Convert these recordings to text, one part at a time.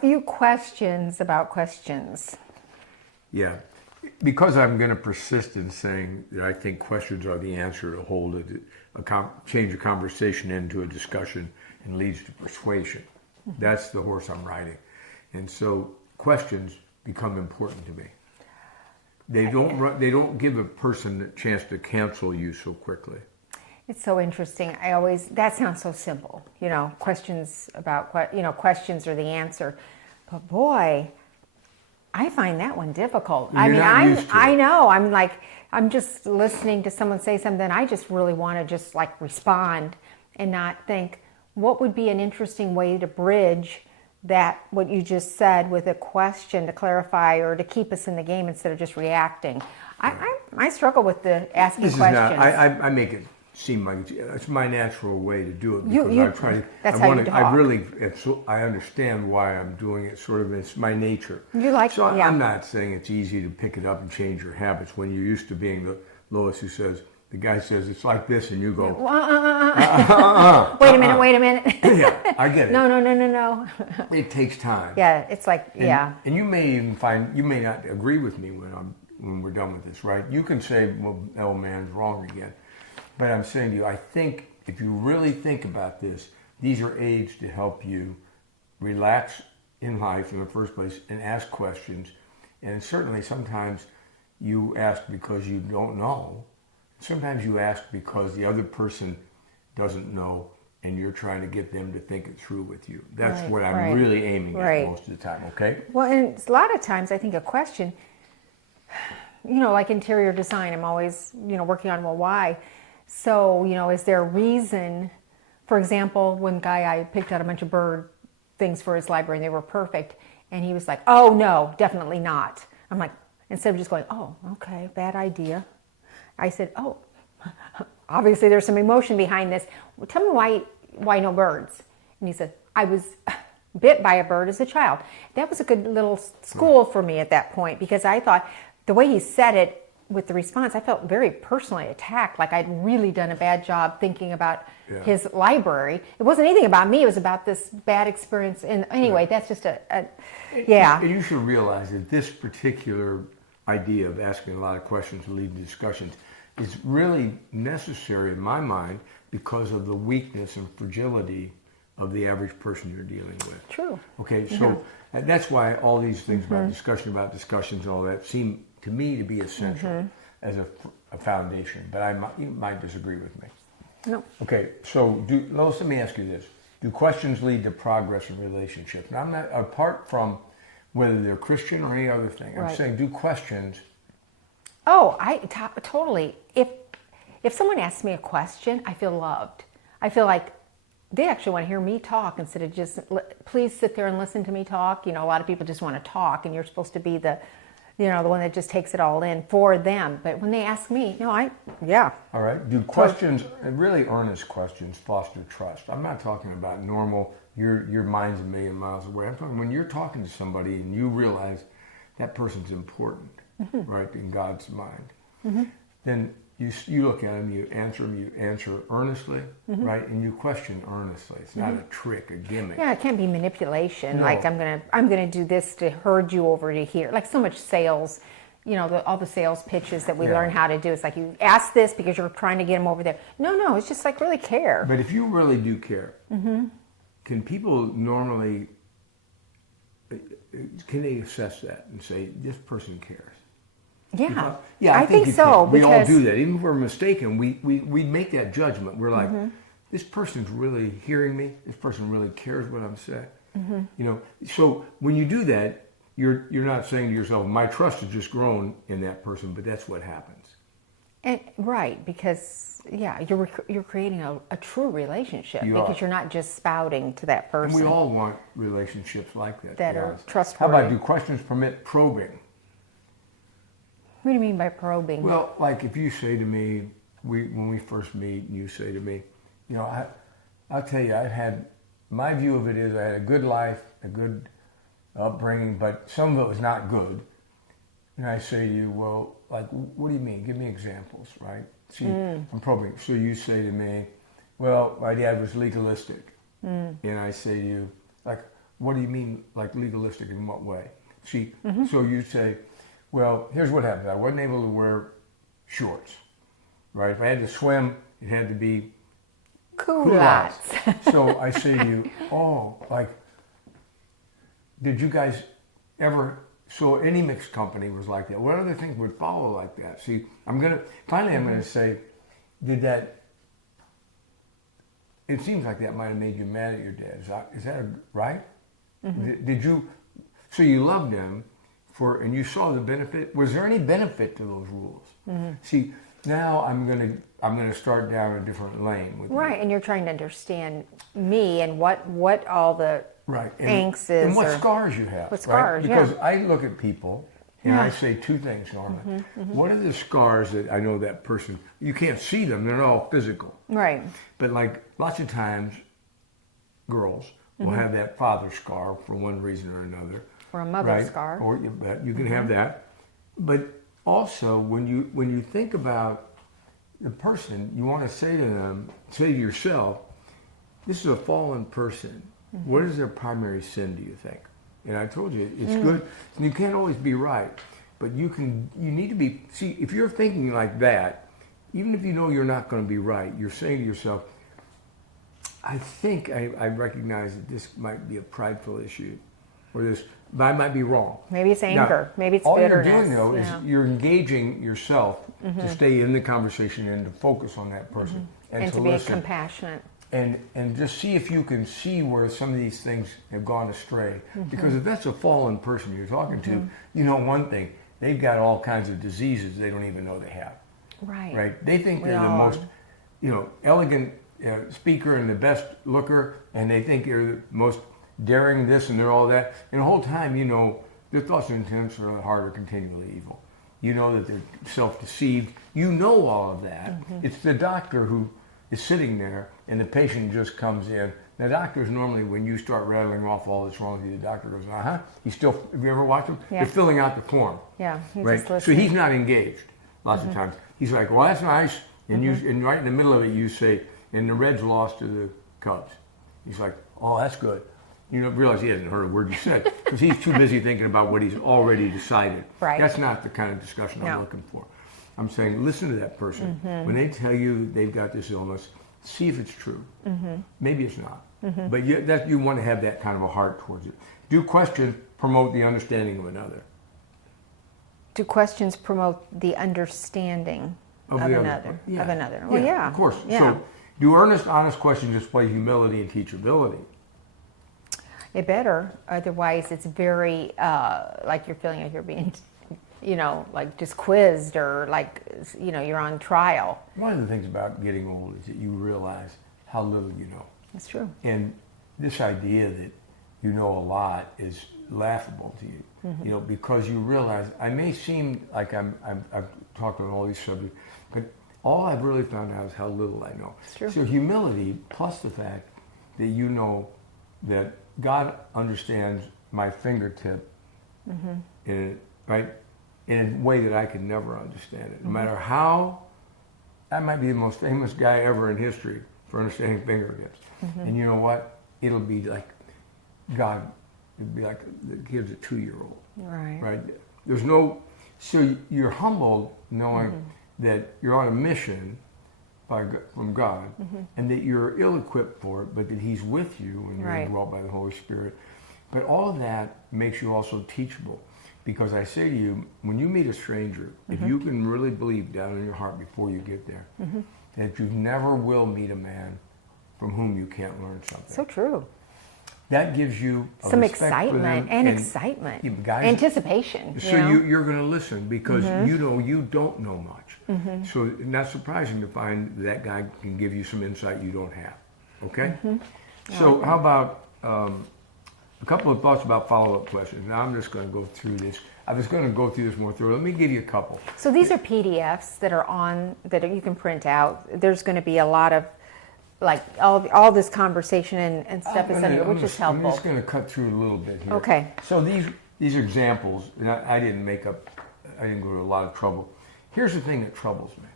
Few questions about questions. Yeah, because I'm going to persist in saying that I think questions are the answer to hold change a conversation into a discussion and leads to persuasion. That's the horse I'm riding. And so questions become important to me. They don't give a person a chance to cancel you so quickly. It's so interesting. That sounds so simple, questions about, questions are the answer. But boy, I find that one difficult. You're not used to it. I know. I'm just listening to someone say something. I just really want to just respond and not think, what would be an interesting way to bridge that, what you just said, with a question to clarify or to keep us in the game instead of just reacting. I struggle with the asking questions. I make it seem like it's my natural way to do it because I understand why I'm doing it. Sort of, it's my nature. I'm not saying it's easy to pick it up and change your habits when you're used to being the Lois who says, the guy says it's like this, and you go, wait a minute. Yeah, I get it. No. It takes time. Yeah, it's And you may even you may not agree with me when we're done with this, right? You can say, well, that old man's wrong again. But I'm saying to you, I think if you really think about this, these are aids to help you relax in life in the first place and ask questions. And certainly sometimes you ask because you don't know. Sometimes you ask because the other person doesn't know and you're trying to get them to think it through with you. That's what I'm really aiming at most of the time, okay? Well, and a lot of times I think a question, like interior design, I'm always, working on, why? So, is there a reason? For example, one guy, I picked out a bunch of bird things for his library and they were perfect. And he was like, oh, no, definitely not. I'm like, instead of just going, oh, okay, bad idea. I said, oh, obviously there's some emotion behind this. Well, tell me why no birds? And he said, I was bit by a bird as a child. That was a good little school for me at that point because I thought the way he said it, with the response, I felt very personally attacked, like I'd really done a bad job thinking about his library. It wasn't anything about me, it was about this bad experience. And anyway, that's just And you should realize that this particular idea of asking a lot of questions and leading discussions is really necessary in my mind because of the weakness and fragility of the average person you're dealing with. True. Okay, so that's why all these things about discussions and all that seem to me to be essential as a foundation, but you might disagree with me. No. Okay, so Lois, let me ask you this. Do questions lead to progress in relationships? Now, I'm not, apart from whether they're Christian or any other thing, I'm saying do questions. Oh, totally. If someone asks me a question, I feel loved. I feel like they actually want to hear me talk instead of just, please sit there and listen to me talk. A lot of people just want to talk and you're supposed to be the one that just takes it all in for them. But when they ask me, yeah. All right. Do questions, really earnest questions, foster trust? I'm not talking about normal, your mind's a million miles away. I'm talking when you're talking to somebody and you realize that person's important, right, in God's mind. Then you look at them, you answer earnestly, right, and you question earnestly. It's not a trick, a gimmick. Yeah, it can't be manipulation. No. Like I'm gonna do this to herd you over to here. Like so much sales, all the sales pitches that we learn how to do. It's like you ask this because you're trying to get them over there. No, it's just like really care. But if you really do care, can people normally can they assess that and say this person cares? Yeah, I think so. We all do that. Even if we're mistaken, we make that judgment. We're like, this person's really hearing me. This person really cares what I'm saying. So when you do that, you're not saying to yourself, my trust has just grown in that person, but that's what happens. And, right, because you're creating a true relationship because you're not just spouting to that person. And we all want relationships like that. That are trustworthy. How about do questions permit probing? What do you mean by probing? Well, like if you say to me, when we first meet, and you say to me, I'll tell you, my view of it is I had a good life, a good upbringing, but some of it was not good. And I say to you, well, like, what do you mean? Give me examples, right? See, I'm probing. So you say to me, well, my dad was legalistic. And I say to you, like, what do you mean, like legalistic in what way? See, so you say, well, here's what happened. I wasn't able to wear shorts, right? If I had to swim, it had to be culottes. So I say to you, oh, like, did you guys ever, so any mixed company was like that. What other things would follow like that? See, I'm going to say, did that, it seems like that might have made you mad at your dad. Is that right? Did you, so you loved him and you saw the benefit. Was there any benefit to those rules? See, now I'm going to start down a different lane with you. Right, and you're trying to understand me and what all the angst is. And what scars you have. What scars, right? Because I look at people and I say two things, Norma. What are the scars that I know that person, you can't see them, they're all physical. Right. But like lots of times, girls will have that father scar for one reason or another. Or a mother scar. Or you can have that. But also, when you think about the person, you want to say to yourself, this is a fallen person. What is their primary sin, do you think? And I told you, it's good. And you can't always be right. But you need to be, see, if you're thinking like that, even if you know you're not going to be right, you're saying to yourself, I think I recognize that this might be a prideful issue. Or this, but I might be wrong. Maybe it's anger. Maybe it's all bitterness. All you're doing, though, is you're engaging yourself to stay in the conversation and to focus on that person. And to be compassionate. And just see if you can see where some of these things have gone astray. Because if that's a fallen person you're talking to, you know one thing, they've got all kinds of diseases they don't even know they have. Right. Right? They think they're the most, elegant speaker and the best looker, and they think they're the most daring this and they're all that. And the whole time, their thoughts and intents are heart are continually evil. You know that they're self-deceived. You know all of that. It's the doctor who is sitting there and the patient just comes in. The doctor's normally, when you start rattling off all that's wrong with you, the doctor goes, He's still, have you ever watched him? Yeah. They're filling out the form. Yeah, he's right? just listening. So he's not engaged lots of times. He's like, well, that's nice. And and right in the middle of it, you say, and the Reds lost to the Cubs. He's like, oh, that's good. You don't realize he hasn't heard a word you said because he's too busy thinking about what he's already decided. Right. That's not the kind of discussion I'm looking for. I'm saying, listen to that person. When they tell you they've got this illness, see if it's true. Maybe it's not. But you want to have that kind of a heart towards it. Do questions promote the understanding of another? Do questions promote the understanding of another? Yeah. Of another. Well, yeah. Of course. Yeah. So, do earnest, honest questions display humility and teachability? It better. Otherwise, it's very like you're feeling like you're being, like just quizzed or like, you're on trial. One of the things about getting old is that you realize how little you know. That's true. And this idea that you know a lot is laughable to you, because you realize I may seem like I've talked on all these subjects, but all I've really found out is how little I know. It's true. So humility plus the fact that you know that God understands my fingertip in a way that I can never understand it. No matter how, I might be the most famous guy ever in history for understanding fingertips. And you know what? It'll be like God, it'll be like the kid's a 2-year-old. Right? There's no, so you're humbled knowing that you're on a mission from God, and that you're ill-equipped for it, but that He's with you when you're indwelt by the Holy Spirit. But all of that makes you also teachable, because I say to you, when you meet a stranger, if you can really believe down in your heart before you get there, that you never will meet a man from whom you can't learn something. So true. That gives you some excitement and excitement, anticipation. So you're going to listen because you don't know much. So not surprising to find that guy can give you some insight you don't have. Okay? So how about a couple of thoughts about follow-up questions. Now I'm just going to go through this. I was going to go through this more thoroughly. Let me give you a couple. So these are PDFs that you can print out. There's going to be a lot of like all this conversation and stuff is under, which is helpful. I'm just going to cut through a little bit here. Okay. So these are examples, and I didn't I didn't go to a lot of trouble. Here's the thing that troubles me.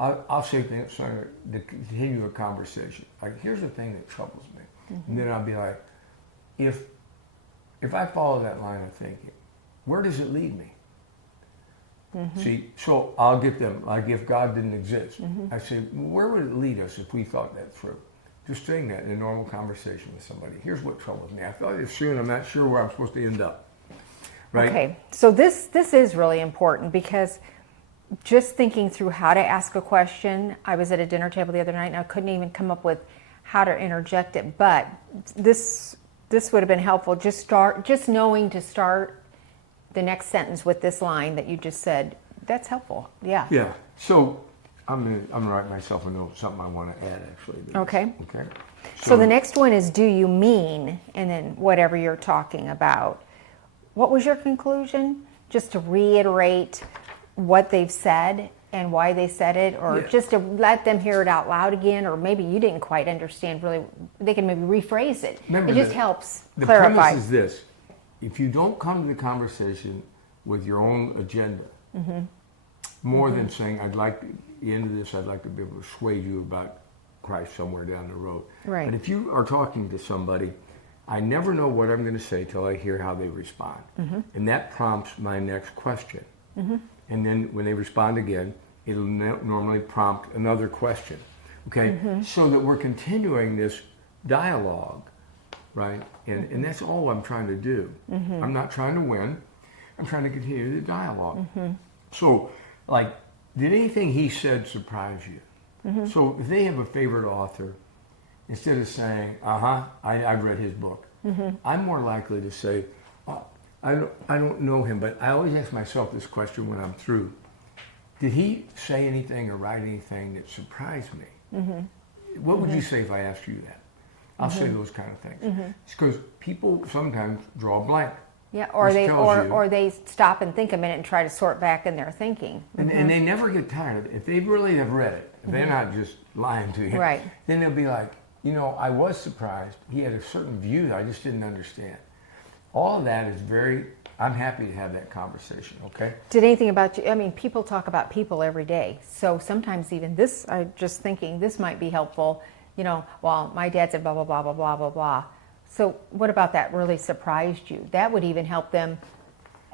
I'll say things to continue a conversation. Like, here's the thing that troubles me. And then I'll be like, if if I follow that line of thinking, where does it lead me? See, so I'll get them, like if God didn't exist, I say, well, where would it lead us if we thought that through? Just saying that in a normal conversation with somebody. Here's what troubles me. I thought it through and I'm not sure where I'm supposed to end up. Right? Okay, so this is really important because just thinking through how to ask a question, I was at a dinner table the other night and I couldn't even come up with how to interject it, but this would have been helpful. Just knowing to start the next sentence with this line that you just said. That's helpful. Yeah. Yeah. So I'm gonna write myself a note, something I want to add actually. Okay. Okay. So the next one is, do you mean, and then whatever you're talking about. What was your conclusion? Just to reiterate what they've said and why they said it, or just to let them hear it out loud again, or maybe you didn't quite understand really. They can maybe rephrase it. Remember, it just helps the clarify. The premise is this. If you don't come to the conversation with your own agenda, more than saying, I'd like, at the end of this, I'd like to be able to persuade you about Christ somewhere down the road. Right. But if you are talking to somebody, I never know what I'm going to say till I hear how they respond. And that prompts my next question. And then when they respond again, it'll normally prompt another question. Okay? So that we're continuing this dialogue, right? And that's all I'm trying to do. I'm not trying to win. I'm trying to continue the dialogue. So, like, did anything he said surprise you? So if they have a favorite author, instead of saying, I've read his book, I'm more likely to say, I don't know him, but I always ask myself this question when I'm through. Did he say anything or write anything that surprised me? What would you say if I asked you that? I'll say those kind of things. It's because people sometimes draw a blank. Yeah, or they stop and think a minute and try to sort back in their thinking. And they never get tired of it. If they really have read it, if they're not just lying to you, right. Then they'll be like, I was surprised. He had a certain view that I just didn't understand. All of that is I'm happy to have that conversation, okay? Did anything about you, I mean, people talk about people every day. So sometimes even this, I'm just thinking this might be helpful. Well, my dad said blah, blah, blah, blah, blah, blah, blah. So what about that really surprised you? That would even help them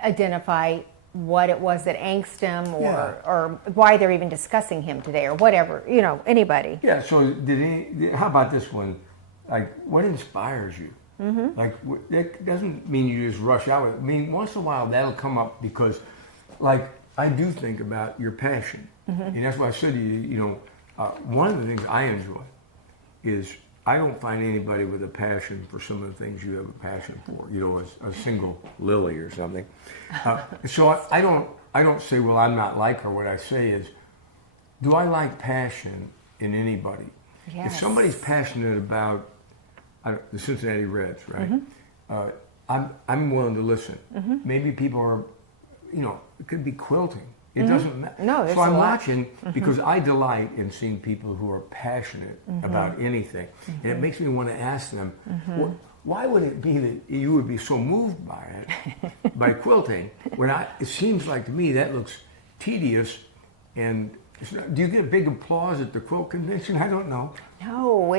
identify what it was that angst them or why they're even discussing him today or whatever, anybody. Yeah, so how about this one? Like, what inspires you? Like, that doesn't mean you just rush out with it. I mean, once in a while that'll come up because, like, I do think about your passion. And that's why I said to you, one of the things I enjoy is I don't find anybody with a passion for some of the things you have a passion for, a single lily or something. So I don't say, well, I'm not like her. What I say is, do I like passion in anybody? Yes. If somebody's passionate about the Cincinnati Reds, right? I'm willing to listen. Maybe people are, it could be quilting. It doesn't matter. No, so I'm watching because I delight in seeing people who are passionate about anything. And it makes me want to ask them, why would it be that you would be so moved by it, by quilting, when it seems like to me that looks tedious and do you get a big applause at the quilt convention? I don't know. No,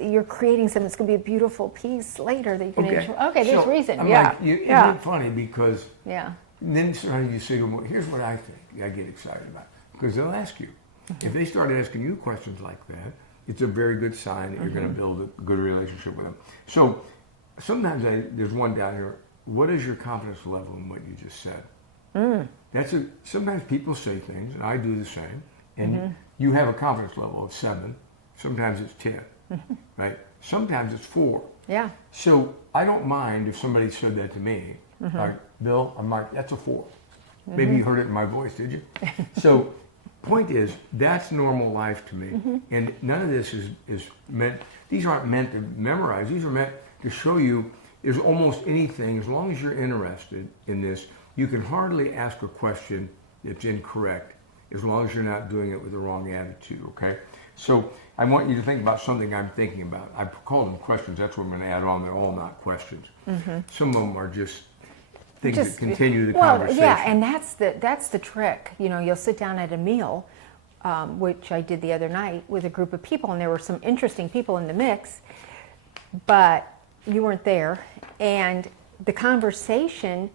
you're creating something that's going to be a beautiful piece later that you can enjoy. Okay, there's reason. Like, isn't it funny because then sometimes you say to them, well, here's what I think I get excited about. Because they'll ask you. If they start asking you questions like that, it's a very good sign that you're going to build a good relationship with them. So sometimes there's one down here, what is your confidence level in what you just said? Sometimes people say things, and I do the same, and you have a confidence level of 7. Sometimes it's 10, right? Sometimes it's 4. Yeah. So I don't mind if somebody said that to me. Like, Bill, I'm like, that's a 4. Maybe you heard it in my voice, did you? So point is, that's normal life to me. And none of this is meant, these aren't meant to memorize. These are meant to show you there's almost anything, as long as you're interested in this, you can hardly ask a question that's incorrect as long as you're not doing it with the wrong attitude, okay? So I want you to think about something I'm thinking about. I call them questions. That's what I'm going to add on. They're all not questions. Some of them are just things that continue the conversation. Yeah, and that's the trick. You'll sit down at a meal, which I did the other night with a group of people, and there were some interesting people in the mix, but you weren't there, and the conversation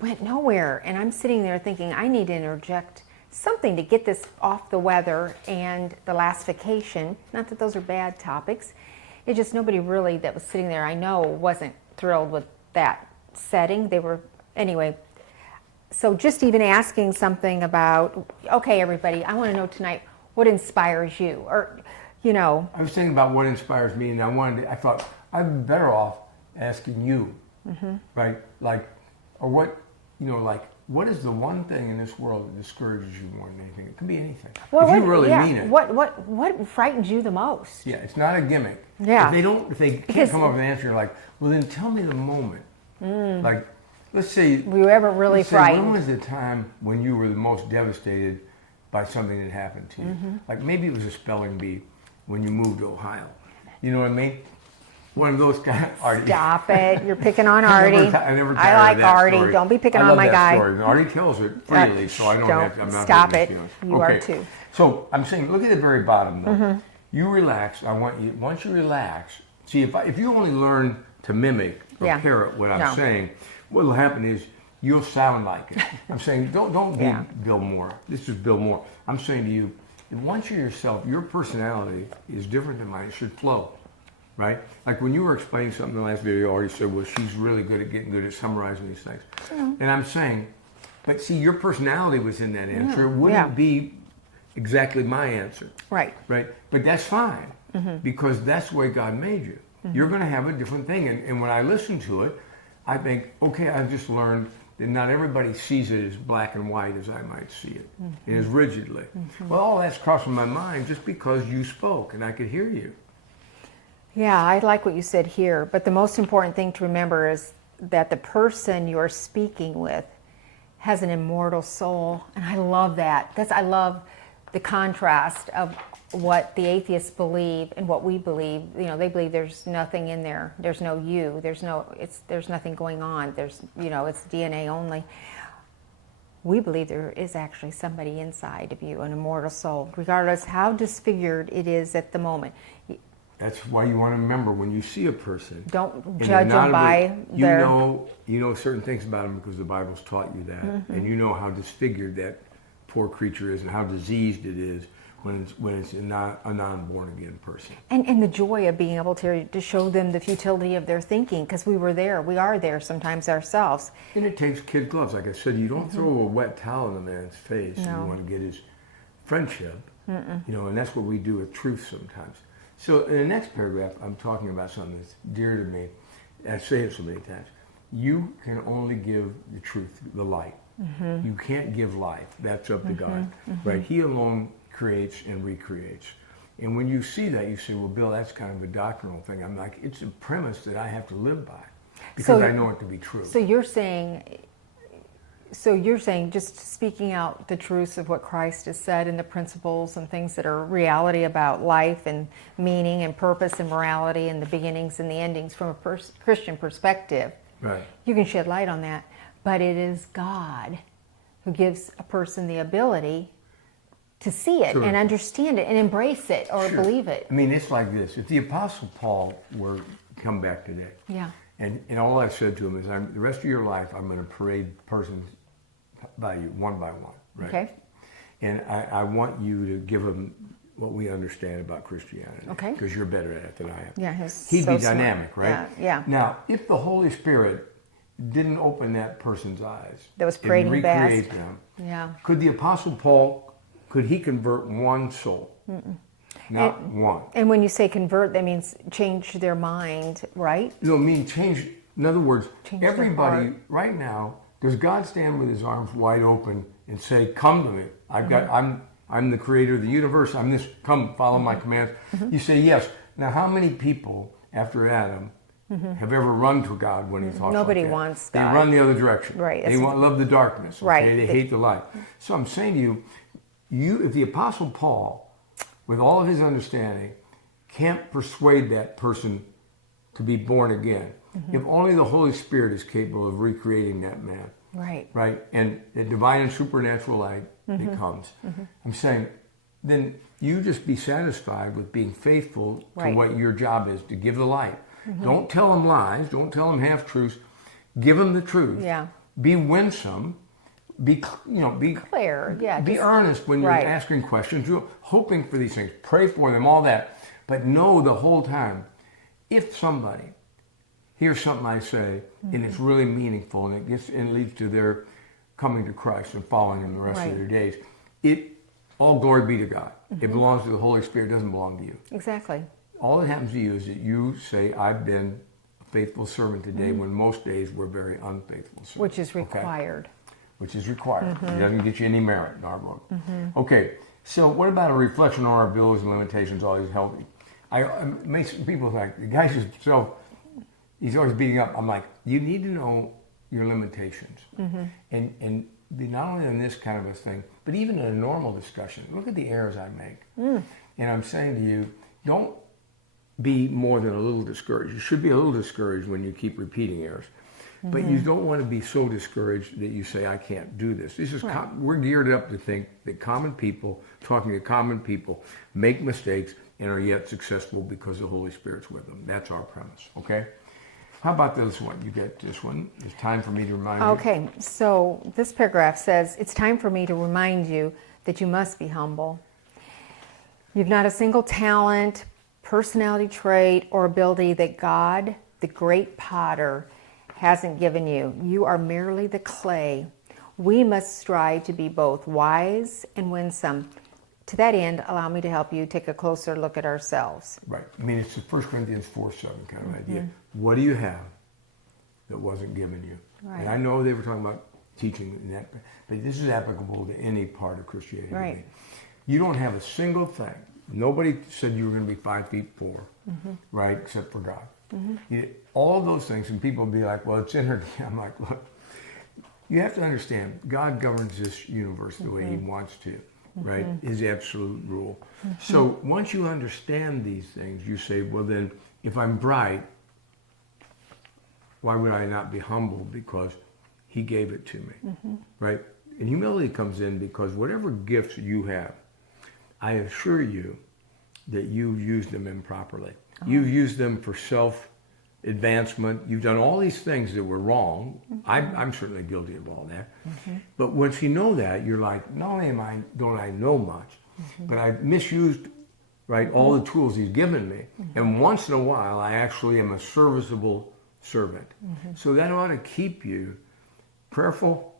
went nowhere. And I'm sitting there thinking, I need to interject something to get this off the weather and the lastification. Not that those are bad topics. It's just nobody really that was sitting there, I know, wasn't thrilled with that setting. They were, anyway. So just even asking something about, okay, everybody, I want to know tonight what inspires you, or, you know. I was thinking about what inspires me, and I thought I'm better off asking you, right? Like, or what, you know, like, what is the one thing in this world that discourages you more than anything? It could be anything. Well, if you really mean it. What frightens you the most? Yeah, it's not a gimmick. Yeah. If they can't come up with an answer, you're like, well, then tell me the moment. Like, let's say. Were you ever really frightened? When was the time when you were the most devastated by something that happened to you? Like maybe it was a spelling bee when you moved to Ohio. You know what I mean? One of those kind of Artie. Stop it. You're picking on Artie. I never tired like of that Artie. story. Don't be picking I on love my that guy. Story. And Artie tells it freely, so I don't have to. I'm not stop hurting it. his feelings. You are too. So I'm saying, look at the very bottom though. You relax. I want you, once you relax, see if you only learn to mimic or parrot what I'm saying, what will happen is you'll sound like it. I'm saying, don't be Bill Moore. This is Bill Moore. I'm saying to you, once you're yourself, your personality is different than mine. It should flow, right? Like when you were explaining something in the last video, you already said, well, she's really good at getting good at summarizing these things. And I'm saying, but see, your personality was in that answer. It wouldn't be exactly my answer. Right. Right? But that's fine, because that's the way God made you. You're going to have a different thing. And when I listen to it, I think, okay, I've just learned that not everybody sees it as black and white as I might see it, and as rigidly. Well, all that's crossing my mind just because you spoke and I could hear you. Yeah, I like what you said here, but the most important thing to remember is that the person you're speaking with has an immortal soul, and I love that. I love the contrast of what the atheists believe and what we believe. You know, they believe there's nothing in there. There's no you. There's nothing going on. It's DNA only. We believe there is actually somebody inside of you, an immortal soul, regardless how disfigured it is at the moment. That's why you want to remember when you see a person. Don't judge them by their... You know certain things about them because the Bible's taught you that. And you know how disfigured that poor creature is and how diseased it is when it's a non-born again person. And the joy of being able to show them the futility of their thinking, because we are there sometimes ourselves. And it takes kid gloves. Like I said, you don't throw a wet towel in a man's face and you want to get his friendship. You know, and that's what we do with truth sometimes. So in the next paragraph, I'm talking about something that's dear to me. I say it so many times. You can only give the truth, the light. You can't give life. That's up to God, right? He alone creates and recreates. And when you see that, you say, well, Bill, that's kind of a doctrinal thing. I'm like, it's a premise that I have to live by because I know it to be true. So you're saying just speaking out the truths of what Christ has said and the principles and things that are reality about life and meaning and purpose and morality and the beginnings and the endings from a Christian perspective. Right. You can shed light on that. But it is God who gives a person the ability to see it and understand it and embrace it or believe it. I mean, it's like this. If the Apostle Paul were to come back today, and all I said to him is, the rest of your life, I'm going to parade persons by you, one by one, right? Okay. And I want you to give them what we understand about Christianity. Okay. Because you're better at it than I am. Yeah, he'd be dynamic, right? Yeah, yeah. Now, if the Holy Spirit didn't open that person's eyes that was parading and recreate them, could the Apostle Paul, could he convert one soul? Not one. And when you say convert, that means change their mind, right? No, I mean change. In other words, everybody right now, does God stand with his arms wide open and say, come to me? I'm the creator of the universe. I'm this. Come, follow my commands. You say yes. Now, how many people after Adam have ever run to God when he talks Nobody like that? wants God. They run the other direction. Right. They love the darkness. Okay? Right. They hate the light. So I'm saying to you, if the Apostle Paul, with all of his understanding, can't persuade that person to be born again, if only the Holy Spirit is capable of recreating that man. Right. Right. And the divine and supernatural light that comes. I'm saying, then you just be satisfied with being faithful to what your job is, to give the light. Don't tell them lies. Don't tell them half-truths. Give them the truth. Yeah. Be winsome. Be Clear. Yeah. Be earnest when you're asking questions. You're hoping for these things. Pray for them, all that. But know the whole time, if somebody hears something I say and it's really meaningful and it leads to their coming to Christ and following Him the rest of their days, all glory be to God. It belongs to the Holy Spirit. It doesn't belong to you. Exactly. All that happens to you is that you say, I've been a faithful servant today, when most days we're very unfaithful servants. Which is required. Okay? Which is required. It doesn't get you any merit in our book. Okay, so what about a reflection on our abilities and limitations always healthy? People think, the guy's he's always beating up. I'm like, you need to know your limitations. And not only in this kind of a thing, but even in a normal discussion, look at the errors I make. And I'm saying to you, don't be more than a little discouraged. You should be a little discouraged when you keep repeating errors. But you don't want to be so discouraged that you say, I can't do this. We're geared up to think that common people, talking to common people, make mistakes and are yet successful because the Holy Spirit's with them. That's our premise, okay? How about this one? You get this one. It's time for me to remind you. Okay, so this paragraph says, it's time for me to remind you that you must be humble. You've not a single talent, personality trait, or ability that God, the great potter, hasn't given you. You are merely the clay. We must strive to be both wise and winsome. To that end, allow me to help you take a closer look at ourselves. Right. I mean, it's the 1 Corinthians 4:7 kind of idea. What do you have that wasn't given you? Right. And I know they were talking about teaching, and that, but this is applicable to any part of Christianity. Right. You don't have a single thing. Nobody said you were going to be 5'4", right, except for God. All of those things, and people will be like, well, it's in her. I'm like, look, you have to understand, God governs this universe the way He wants to, right? His absolute rule. So once you understand these things, you say, well, then, if I'm bright, why would I not be humble? Because He gave it to me, right? And humility comes in because whatever gifts you have, I assure you that you've used them improperly. You've used them for self-advancement. You've done all these things that were wrong. I'm certainly guilty of all that. But once you know that, you're like, not only don't I know much, but I've misused, right, all the tools He's given me. And once in a while, I actually am a serviceable servant. So that ought to keep you prayerful,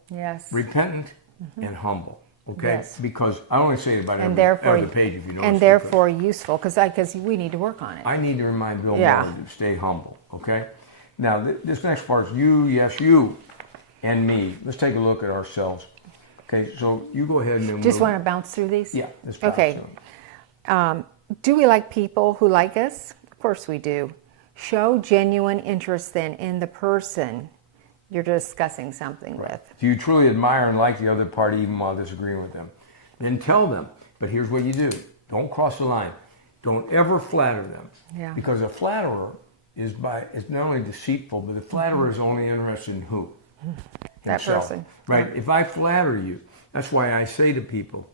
repentant, and humble. Okay, Yes. Because I only say it about every page if you notice. And therefore useful, because we need to work on it. I need to remind Bill Martin to stay humble. Okay, now this next part is you, yes, you, and me. Let's take a look at ourselves. Okay, so you go ahead and then Just want to bounce through these? Yeah. Let's bounce okay. Do we like people who like us? Of course we do. Show genuine interest then in the person you're discussing something with. Do you truly admire and like the other party even while disagreeing with them? Then tell them. But here's what you do. Don't cross the line. Don't ever flatter them. Yeah. Because a flatterer is not only deceitful, but the flatterer is only interested in who? That Himself. person. Right? If I flatter you, that's why I say to people,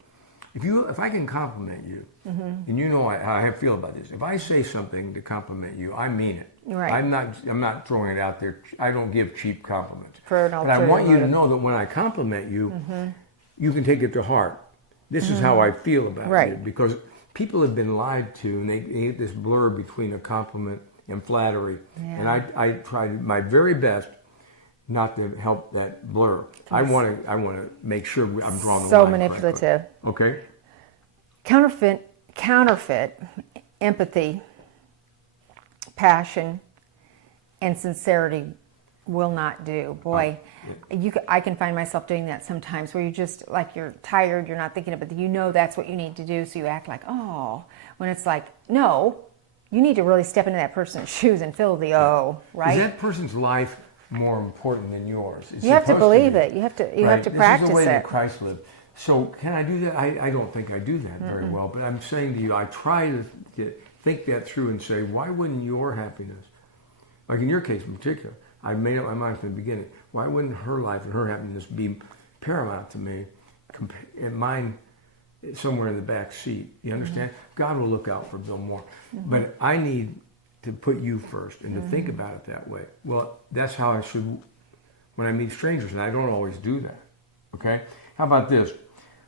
if I can compliment you, and you know how I feel about this, if I say something to compliment you, I mean it. Right. I'm not throwing it out there. I don't give cheap compliments. But I want you to know that when I compliment you, you can take it to heart. This is how I feel about you. Because people have been lied to, and they get this blur between a compliment and flattery. And I tried my very best not to help that blur. I want to make sure I'm drawing the line. So manipulative. Correctly. Okay. Counterfeit empathy, passion, and sincerity will not do. Boy, I can find myself doing that sometimes, where you just, like, you're tired, you're not thinking about it, you know that's what you need to do, so you act like, oh, when it's like, no, you need to really step into that person's shoes and feel the right? Is that person's life more important than yours? You have to believe it. You have to practice This is the way it. that Christ lived. So can I do that? I don't think I do that very well, but I'm saying to you, I try to think that through and say, why wouldn't your happiness, like in your case in particular, I made up my mind from the beginning, why wouldn't her life and her happiness be paramount to me, and mine somewhere in the back seat? You understand? God will look out for Bill Moore. But I need to put you first and to think about it that way. Well, that's how I should when I meet strangers, and I don't always do that. Okay? How about this?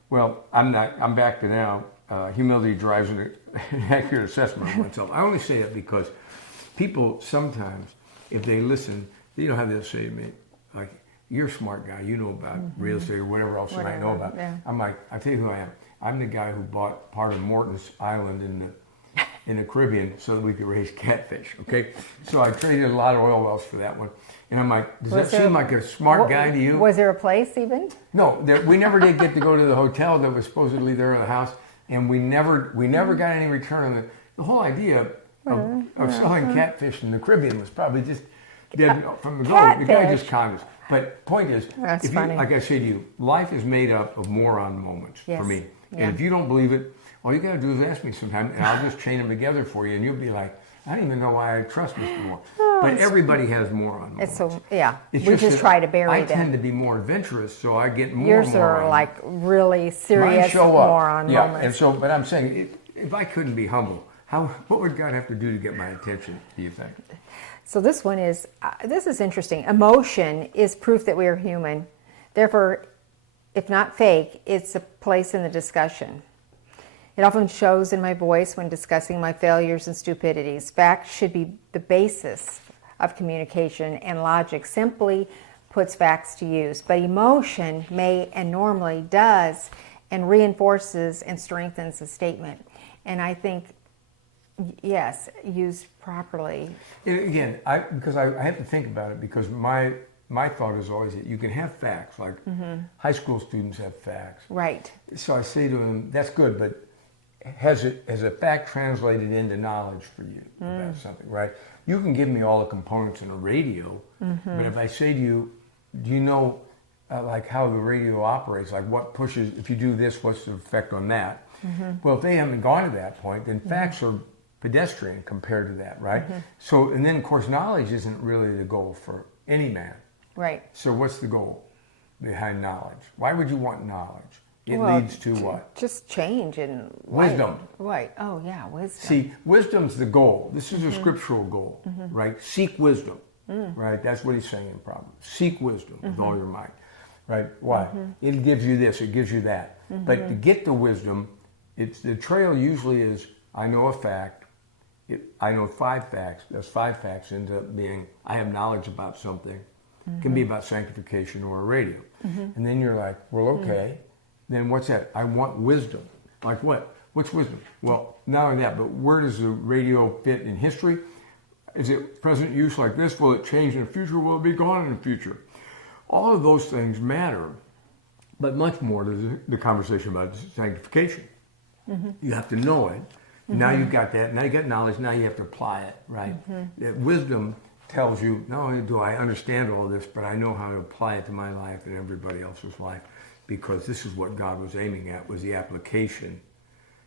Well, I'm back to now. Humility drives an accurate assessment of oneself. I only say it because people sometimes, if they listen, you know how they'll say to me, like, you're a smart guy, you know about real estate or whatever else you might know about. Yeah. I'm like, I tell you who I am. I'm the guy who bought part of Morton's Island in the Caribbean so that we could raise catfish, okay? So I traded a lot of oil wells for that one. And I'm like, does that seem like a smart guy to you? Was there a place even? No, we never did get to go to the hotel that was supposedly there in the house, and we never got any return on it. The whole idea of selling catfish in the Caribbean was probably just dead from the go. The guy just conned us. But point is, if you, like I say to you, life is made up of moron moments for me. Yeah. And if you don't believe it, all you got to do is ask me sometime, and I'll just chain them together for you, and you'll be like, I don't even know why I trust Mr. Moore. But everybody has moron moments. We just try to bury them. I tend to be more adventurous, so I get more Yours moron. are like really serious moron moments. And so, but I'm saying, if I couldn't be humble, what would God have to do to get my attention, do you think? So this one is, this is interesting. Emotion is proof that we are human. Therefore, if not fake, it's a place in the discussion. It often shows in my voice when discussing my failures and stupidities. Facts should be the basis of communication, and logic simply puts facts to use. But emotion may and normally does and reinforces and strengthens a statement. And I think, yes, used properly. Again, because I have to think about it, because my thought is always that you can have facts, like high school students have facts. Right. So I say to them, that's good, but has a fact translated into knowledge for you about something, right? You can give me all the components in a radio, but if I say to you, do you know like how the radio operates, like what pushes, if you do this, what's the effect on that? Well, if they haven't gone to that point, then facts are pedestrian compared to that, right? So, and then of course, knowledge isn't really the goal for any man. Right. So what's the goal behind knowledge? Why would you want knowledge? It leads to what? Just change and wisdom. Right. Oh, yeah, wisdom. See, wisdom's the goal. This is a scriptural goal, right? Seek wisdom, right? That's what he's saying in Proverbs. Seek wisdom with all your might, right? Why? It gives you this, it gives you that. But to get the wisdom, the trail usually is, I know a fact, I know 5 facts. Those 5 facts end up being, I have knowledge about something. It can be about sanctification or a radio. And then you're like, well, okay. Then what's that? I want wisdom. Like what? What's wisdom? Well, not only that, but where does the radio fit in history? Is it present use like this? Will it change in the future? Will it be gone in the future? All of those things matter, but much more to the conversation about sanctification. You have to know it. Now you've got that. Now you got knowledge. Now you have to apply it, right? That wisdom tells you, not only do I understand all this, but I know how to apply it to my life and everybody else's life, because this is what God was aiming at, was the application,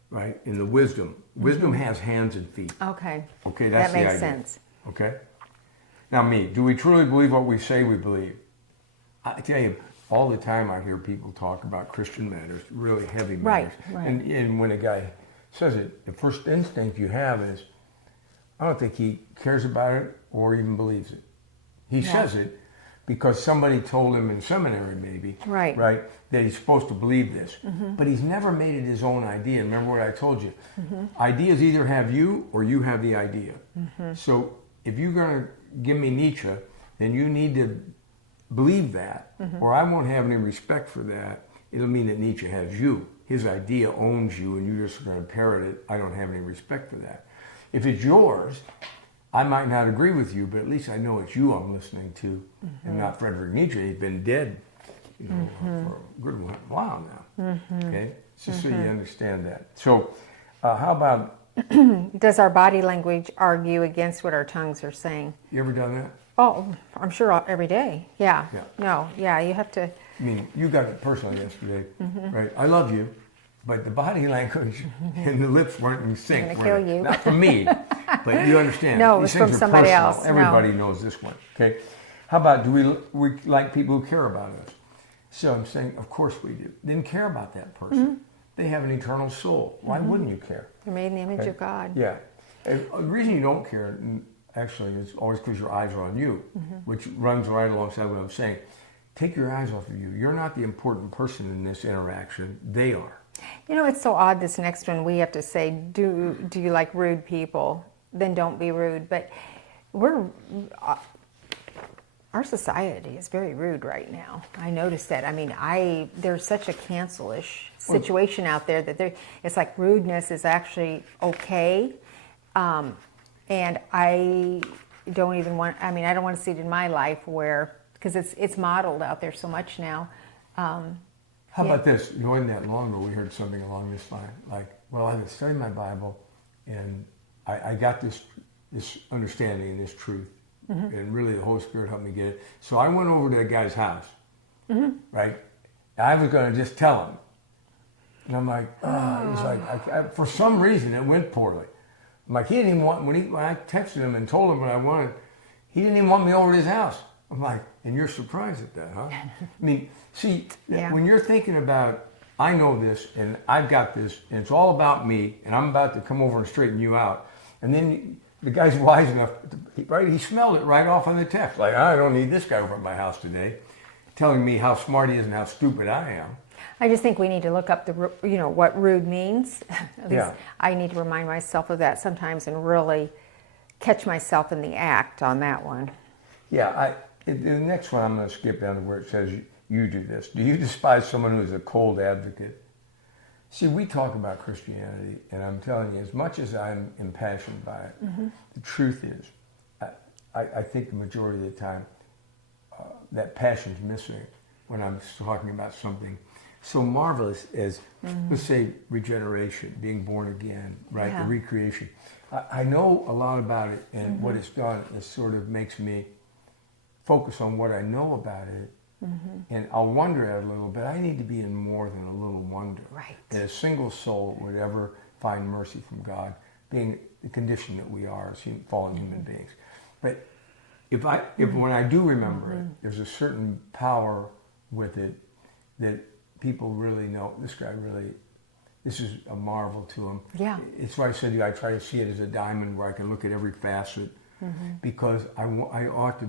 right? In the wisdom. Wisdom has hands and feet. Okay. Okay, that's the idea. That makes sense. Okay? Now do we truly believe what we say we believe? I tell you, all the time I hear people talk about Christian matters, really heavy matters. Right. And when a guy says it, the first instinct you have is, I don't think he cares about it or even believes it. He says it because somebody told him in seminary maybe, right, that he's supposed to believe this. But he's never made it his own idea. Remember what I told you? Ideas either have you or you have the idea. So if you're going to give me Nietzsche, then you need to believe that, or I won't have any respect for that. It'll mean that Nietzsche has you. His idea owns you and you're just going to parrot it. I don't have any respect for that. If it's yours, I might not agree with you, but at least I know it's you I'm listening to, and not Friedrich Nietzsche. He's been dead, for a good while now. Okay, just so you understand that. So, how about? Does our body language argue against what our tongues are saying? You ever done that? Oh, I'm sure every day. Yeah. No. Yeah, you have to. I mean, you got it personally yesterday, right? I love you, but the body language and the lips weren't in sync. I'm gonna kill you. Not from me, but you understand. No, These it's from things are somebody personal. else. Everybody knows this one. Okay. How about, do we like people who care about us? So I'm saying, of course we do. Then care about that person. They have an eternal soul. Why wouldn't you care? You're made in the image of God. Yeah. And the reason you don't care, actually, is always because your eyes are on you, which runs right alongside what I'm saying. Take your eyes off of you. You're not the important person in this interaction. They are. You know, it's so odd, this next one, we have to say, do you like rude people? Then don't be rude. But our society is very rude right now. I noticed that. I mean, there's such a cancel-ish situation out there that it's like rudeness is actually okay. And I don't even want, I mean, I don't want to see it in my life because it's modeled out there so much now. How about this? It wasn't that long ago we heard something along this line. Like, well, I've been studying my Bible and I got this understanding and this truth. And really the Holy Spirit helped me get it. So I went over to that guy's house, right? I was going to just tell him. And I'm like, he's like, for some reason it went poorly. I'm like, he didn't even want, when I texted him and told him what I wanted, he didn't even want me over to his house. I'm like, and you're surprised at that, huh? I mean, see, when you're thinking about, I know this and I've got this and it's all about me and I'm about to come over and straighten you out. And then the guy's wise enough, right? He smelled it right off on the text. Like, I don't need this guy over at my house today, telling me how smart he is and how stupid I am. I just think we need to look up what rude means. At least I need to remind myself of that sometimes and really catch myself in the act on that one. Yeah, the next one I'm going to skip down to where it says you do this. Do you despise someone who is a cold advocate? See, we talk about Christianity, and I'm telling you, as much as I'm impassioned by it, the truth is, I think the majority of the time, that passion's missing when I'm talking about something so marvelous as, let's say, regeneration, being born again, right? Yeah. The recreation. I know a lot about it, and what it's done is sort of makes me focus on what I know about it. And I'll wonder at it a little bit. I need to be in more than a little wonder. Right. That a single soul would ever find mercy from God, being the condition that we are as fallen human beings. But if when I do remember it, there's a certain power with it that people really know, this guy really, this is a marvel to him. Yeah. It's why I said to you, I try to see it as a diamond where I can look at every facet because I ought to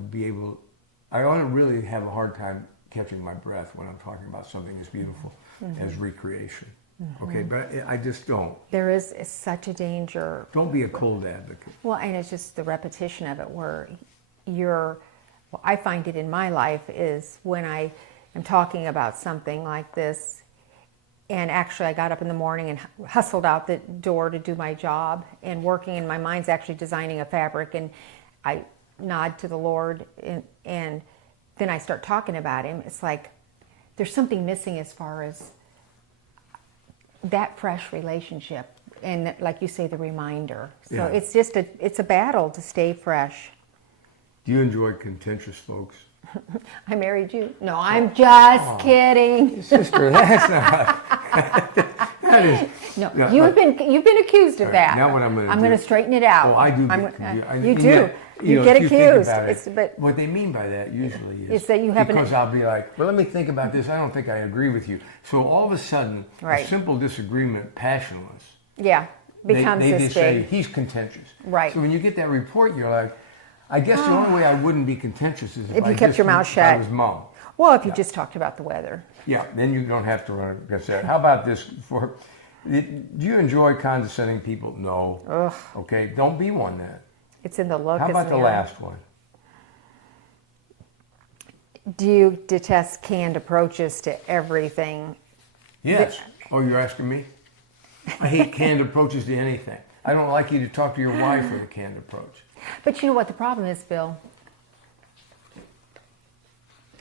really have a hard time catching my breath when I'm talking about something as beautiful as recreation. Okay, but I just don't. There is such a danger. Don't be a cold advocate. Well, and it's just the repetition of it where I find it in my life is when I am talking about something like this, and actually I got up in the morning and hustled out the door to do my job and working, and my mind's actually designing a fabric, and I nod to the Lord and then I start talking about him. It's like there's something missing as far as that fresh relationship and, like you say, the reminder. So it's just it's a battle to stay fresh. Do you enjoy contentious folks? I married you. No, I'm just kidding. Sister, that's not. That is. No, you've been accused of that. Now what I'm going to straighten it out. Oh, I do. You do. You get accused. But what they mean by that usually is that you have because I'll be like, well, let me think about this. I don't think I agree with you. So all of a sudden, a simple disagreement, passionless. Yeah, becomes they say he's contentious. Right. So when you get that report, you're like, I guess the only way I wouldn't be contentious is if you kept your mouth shut. I was mum. Well, if you just talked about the weather. Yeah, then you don't have to run against that. How about this? Do you enjoy condescending people? No. Ugh. Okay, don't be one then. It's in the look. How about the last one? Do you detest canned approaches to everything? Yes. Oh, you're asking me? I hate canned approaches to anything. I don't like you to talk to your wife with a canned approach. But you know what the problem is, Bill?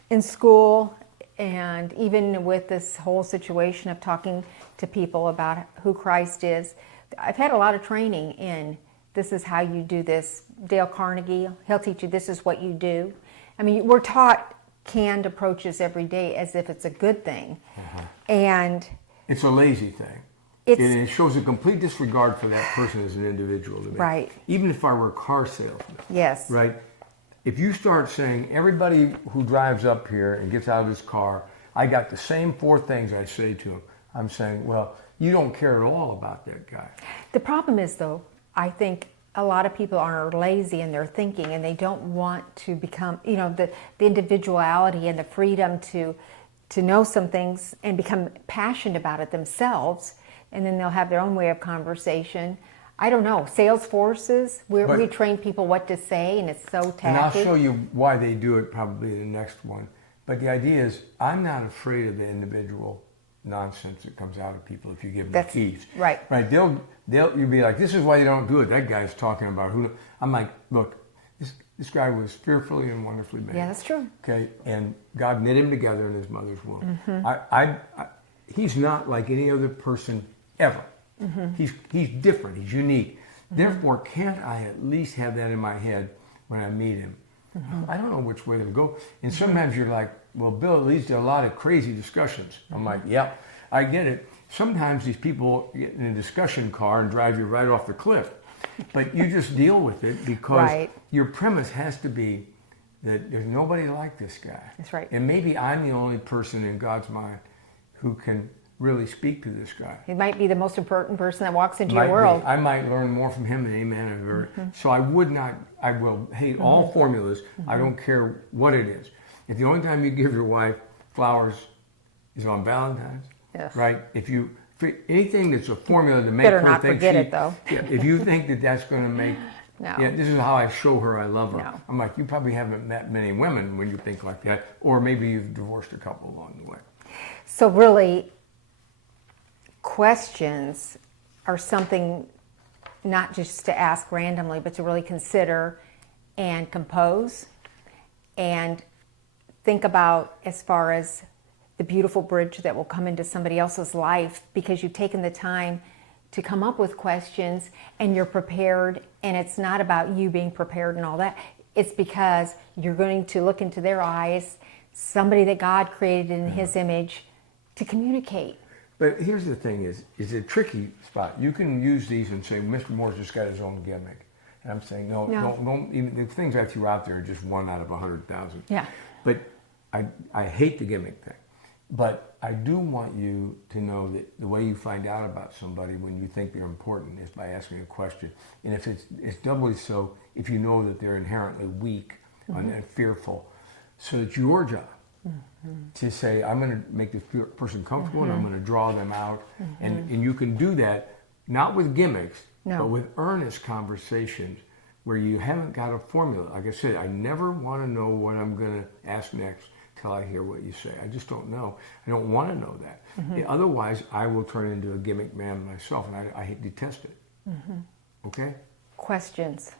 In school, and even with this whole situation of talking to people about who Christ is, I've had a lot of training in this is how you do this. Dale Carnegie, he'll teach you this is what you do. I mean, we're taught canned approaches every day as if it's a good thing. And it's a lazy thing. It shows a complete disregard for that person as an individual to me. Right. Even if I were a car salesman. Yes. Right? If you start saying, everybody who drives up here and gets out of his car, I got the same 4 things I say to him, I'm saying, well, you don't care at all about that guy. The problem is, though, I think a lot of people are lazy in their thinking, and they don't want to become, the individuality and the freedom to know some things and become passionate about it themselves, and then they'll have their own way of conversation. I don't know. Sales forces, we train people what to say, and it's so tacky. And I'll show you why they do it probably in the next one. But the idea is, I'm not afraid of the individual nonsense that comes out of people if you give them keys. Right. Right. You'll be like, this is why you don't do it. That guy's talking about who. I'm like, look, this guy was fearfully and wonderfully made. Yeah, that's true. Okay, and God knit him together in his mother's womb. Mm-hmm. He's not like any other person ever. Mm-hmm. He's different. He's unique. Mm-hmm. Therefore, can't I at least have that in my head when I meet him? Mm-hmm. I don't know which way to go. And sometimes you're like, well, Bill, it leads to a lot of crazy discussions. I'm like, yep, I get it. Sometimes these people get in a discussion car and drive you right off the cliff. But you just deal with it because your premise has to be that there's nobody like this guy. That's right. And maybe I'm the only person in God's mind who can really speak to this guy. He might be the most important person that walks into your world. I might learn more from him than any man I've ever. So I will hate all formulas. I don't care what it is. If the only time you give your wife flowers is on Valentine's, right? Anything that's a formula to make better her not think forget it, though. If you think that that's going to make, this is how I show her I love her. No. I'm like, you probably haven't met many women when you think like that, or maybe you've divorced a couple along the way. So really, questions are something not just to ask randomly, but to really consider and compose and think about as far as the beautiful bridge that will come into somebody else's life, because you've taken the time to come up with questions and you're prepared, and it's not about you being prepared and all that. It's because you're going to look into their eyes, somebody that God created in His image, to communicate. But here's the thing is a tricky spot. You can use these and say, Mr. Moore's just got his own gimmick. And I'm saying, no. Don't even, the things I threw out there are just one out of 100,000. Yeah. But I hate the gimmick thing. But I do want you to know that the way you find out about somebody when you think they're important is by asking a question. And if it's doubly so if you know that they're inherently weak and fearful. So it's your job to say, I'm going to make this person comfortable and I'm going to draw them out. And you can do that not with gimmicks, but with earnest conversations where you haven't got a formula. Like I said, I never want to know what I'm going to ask next till I hear what you say. I just don't know. I don't want to know that. Otherwise, I will turn into a gimmick man myself, and I detest it. Okay? Questions.